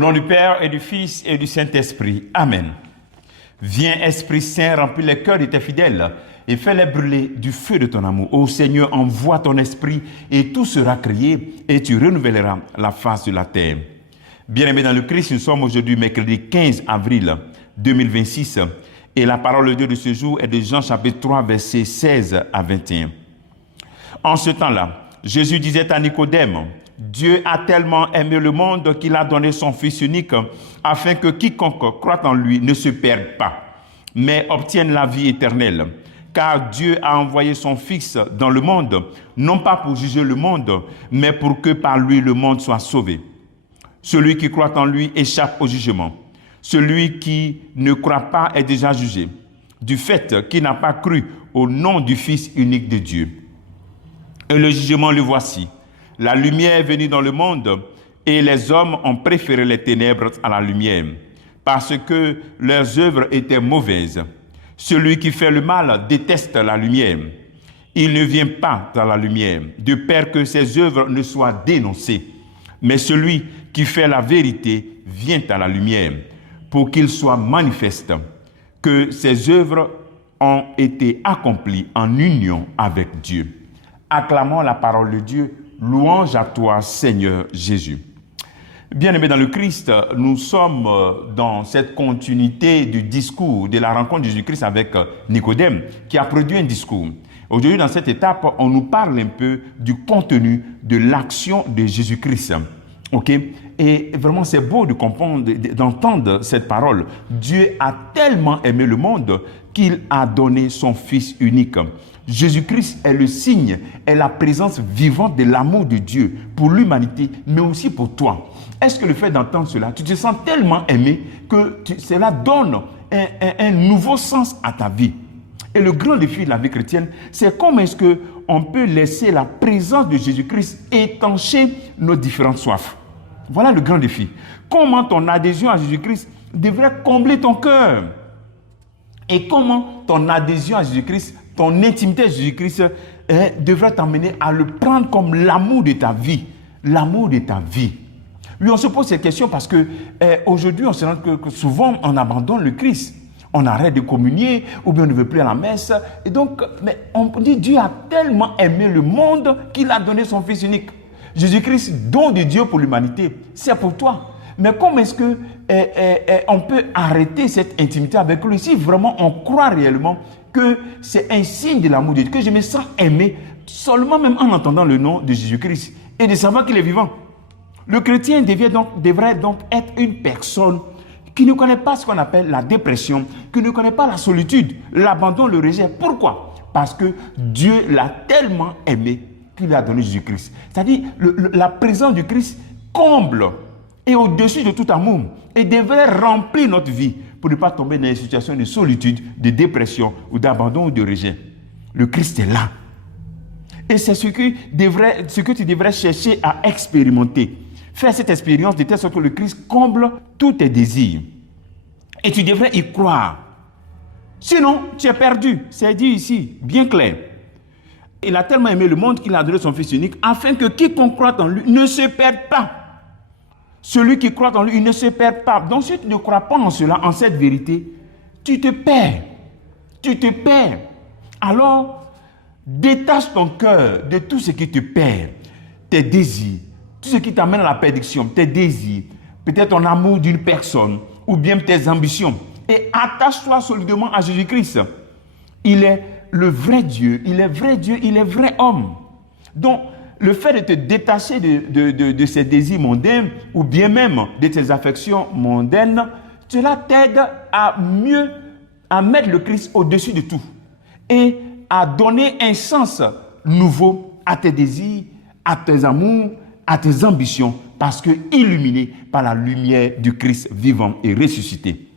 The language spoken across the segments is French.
Au nom du Père et du Fils et du Saint-Esprit. Amen. Viens, Esprit Saint, remplis les cœurs de tes fidèles et fais-les brûler du feu de ton amour. Ô Seigneur, envoie ton esprit et tout sera créé et tu renouvelleras la face de la terre. Bien-aimés dans le Christ, nous sommes aujourd'hui mercredi 15 avril 2026 et la parole de Dieu de ce jour est de Jean chapitre 3 versets 16 à 21. En ce temps-là, Jésus disait à Nicodème, « Dieu a tellement aimé le monde qu'il a donné son Fils unique afin que quiconque croit en lui ne se perde pas, mais obtienne la vie éternelle. Car Dieu a envoyé son Fils dans le monde, non pas pour juger le monde, mais pour que par lui le monde soit sauvé. Celui qui croit en lui échappe au jugement. Celui qui ne croit pas est déjà jugé, du fait qu'il n'a pas cru au nom du Fils unique de Dieu. Et le jugement le voici. La lumière est venue dans le monde, et les hommes ont préféré les ténèbres à la lumière, parce que leurs œuvres étaient mauvaises. Celui qui fait le mal déteste la lumière. Il ne vient pas dans la lumière, de peur que ses œuvres ne soient dénoncées. Mais celui qui fait la vérité vient à la lumière, pour qu'il soit manifeste que ses œuvres ont été accomplies en union avec Dieu. Acclamons la parole de Dieu. Louange à toi, Seigneur Jésus. Bien-aimés dans le Christ, nous sommes dans cette continuité du discours, de la rencontre de Jésus-Christ avec Nicodème, qui a produit un discours. Aujourd'hui, dans cette étape, on nous parle un peu du contenu de l'action de Jésus-Christ. Ok? Et vraiment, c'est beau de comprendre, d'entendre cette parole. Dieu a tellement aimé le monde qu'il a donné son Fils unique. Jésus-Christ est le signe, est la présence vivante de l'amour de Dieu pour l'humanité, mais aussi pour toi. Est-ce que le fait d'entendre cela, tu te sens tellement aimé que cela donne un nouveau sens à ta vie? Et le grand défi de la vie chrétienne, c'est comment est-ce qu'on peut laisser la présence de Jésus-Christ étancher nos différentes soifs. Voilà le grand défi. Comment ton adhésion à Jésus-Christ devrait combler ton cœur. Et comment ton adhésion à Jésus-Christ, ton intimité à Jésus-Christ devrait t'amener à le prendre comme l'amour de ta vie. L'amour de ta vie. Oui, on se pose ces questions parce que aujourd'hui, on se rend compte que souvent, on abandonne le Christ. On arrête de communier ou bien on ne veut plus à la messe. Et donc, mais on dit Dieu a tellement aimé le monde qu'il a donné son Fils unique. Jésus-Christ, don de Dieu pour l'humanité, c'est pour toi. Mais comment est-ce que on peut arrêter cette intimité avec lui si vraiment on croit réellement que c'est un signe de l'amour de Dieu, que je me sens aimé seulement même en entendant le nom de Jésus-Christ et de savoir qu'il est vivant. Le chrétien devrait donc être une personne qui ne connaît pas ce qu'on appelle la dépression, qui ne connaît pas la solitude, l'abandon, le rejet. Pourquoi? Parce que Dieu l'a tellement aimé qu'il a donné Jésus-Christ. C'est-à-dire, la présence du Christ comble et au-dessus de tout amour et devrait remplir notre vie pour ne pas tomber dans une situation de solitude, de dépression ou d'abandon ou de rejet. Le Christ est là. Et c'est ce que tu devrais chercher à expérimenter. Faire cette expérience de telle sorte que le Christ comble tous tes désirs. Et tu devrais y croire. Sinon, tu es perdu. C'est dit ici, bien clair. Il a tellement aimé le monde qu'il a donné son Fils unique afin que quiconque croit en lui ne se perde pas. Celui qui croit en lui, il ne se perd pas. Donc si tu ne crois pas en cela, en cette vérité, tu te perds. Tu te perds. Alors, détache ton cœur de tout ce qui te perd. Tes désirs, tout ce qui t'amène à la perdition, tes désirs, peut-être ton amour d'une personne, ou bien tes ambitions. Et attache-toi solidement à Jésus-Christ. Il est le vrai Dieu, il est vrai Dieu, il est vrai homme. Donc, le fait de te détacher de ces désirs mondains ou bien même de tes affections mondaines, cela t'aide à mettre le Christ au-dessus de tout et à donner un sens nouveau à tes désirs, à tes amours, à tes ambitions, parce que illuminé par la lumière du Christ vivant et ressuscité.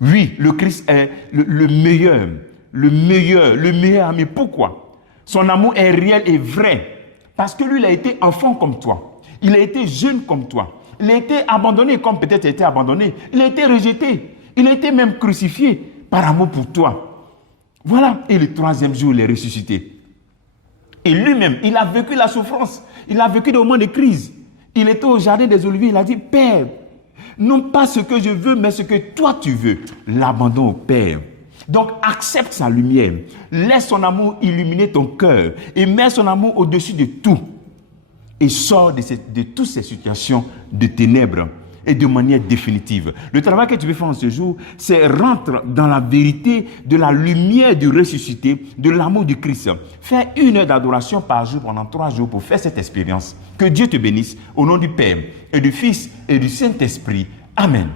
Oui, le Christ est le meilleur ami. Pourquoi? Son amour est réel et vrai. Parce que lui, il a été enfant comme toi. Il a été jeune comme toi. Il a été abandonné comme peut-être il a été abandonné. Il a été rejeté. Il a été même crucifié par amour pour toi. Voilà. Et le troisième jour, il est ressuscité. Et lui-même, il a vécu la souffrance. Il a vécu des moments de crise. Il était au jardin des Oliviers. Il a dit, Père, Non pas ce que je veux, mais ce que toi tu veux. L'abandon au Père. Donc, accepte sa lumière. Laisse son amour illuminer ton cœur. Et mets son amour au-dessus de tout. Et sors de toutes ces situations de ténèbres et de manière définitive. Le travail que tu veux faire en ce jour, c'est rentrer dans la vérité de la lumière du ressuscité, de l'amour du Christ. Fais 1 heure d'adoration par jour pendant 3 jours pour faire cette expérience. Que Dieu te bénisse au nom du Père et du Fils et du Saint-Esprit. Amen.